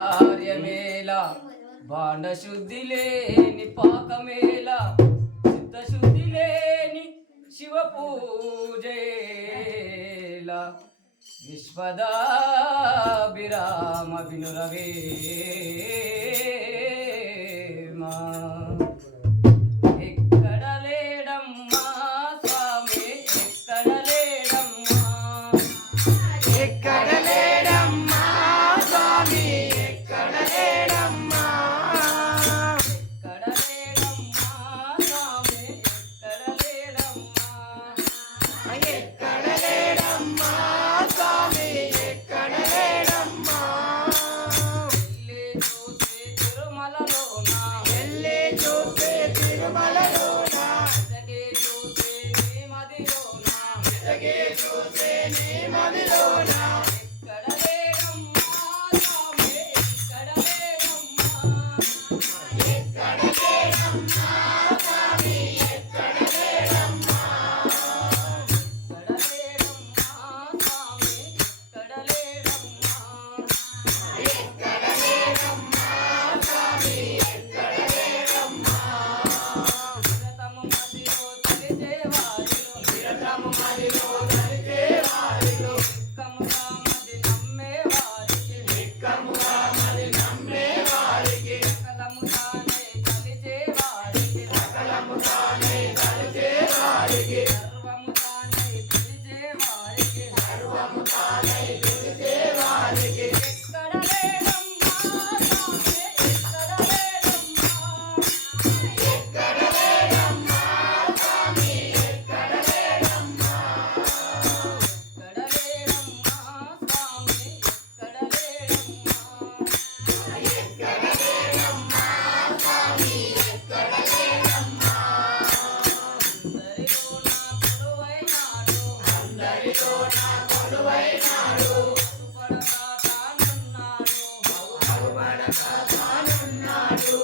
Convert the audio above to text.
కార్యమేళ బాండశుద్ధి లేని పాకమేళ చిత్తశుద్ధి లేని శివ పూజేల విశ్వదాభిరామ వినురవేమా ఎక్కడ లేడమ్మా స్వామి ఎక్కడ లేడమ్మా ఎక్కడ లేడమ్మా స్వామి ఎక్కడ లేడమ్మా ఎక్కడ లేడమ్మా స్వామి ఎక్కడ లేడమ్మా ఎక్కడ లేడమ్మా స్వామి ఎక్కడ లేడమ్మా వెళ్ళి చూసే తిరుమలలోన వెళ్ళి చూసే తిరుమలలోన వెతకే చూసే నీ మదిలోన వెతకి చూసే నీ మదిలోన ఎక్కడ లేడమ్మా స్వామి ఎక్కడ లేడమ్మా ఎక్కడ లేడమ్మా స్వామి ఎక్కడ లేడమ్మా ఎక్కడ లేడమ్మా స్వామి ఎక్కడ లేడమ్మా ఎక్కడ లేడమ్మా స్వామి ఎక్కడ లేడమ్మా నిరతము మదిలో తలిచే వారిలో నిరతము మదిలో తలిచే వారిలో నిక్కముగా మది నమ్మే వారికి నిక్కముగా మరి నమ్మే వారికి సకలము తానే తలిచే వారికి సకలము తానే తలిచే వారికి సర్వము తానే పిలిచే వారికి సర్వము తానే తెలిసే వారికి ఎక్కడ లేడమ్మా స్వామి ఎక్కడ లేడమ్మా ఎక్కడ లేడమ్మా స్వామి ఎక్కడ లేడమ్మా ఎక్కడ లేడమ్మా స్వామి ఎక్కడ లేడమ్మా ఎక్కడ లేడమ్మా స్వామి ఎక్కడ లేడమ్మా అందరిలో నా కొలువైనాడు అందరిలో నా కొలువైనాడు పడగా తానున్నాడు అవబడక తానున్నాడు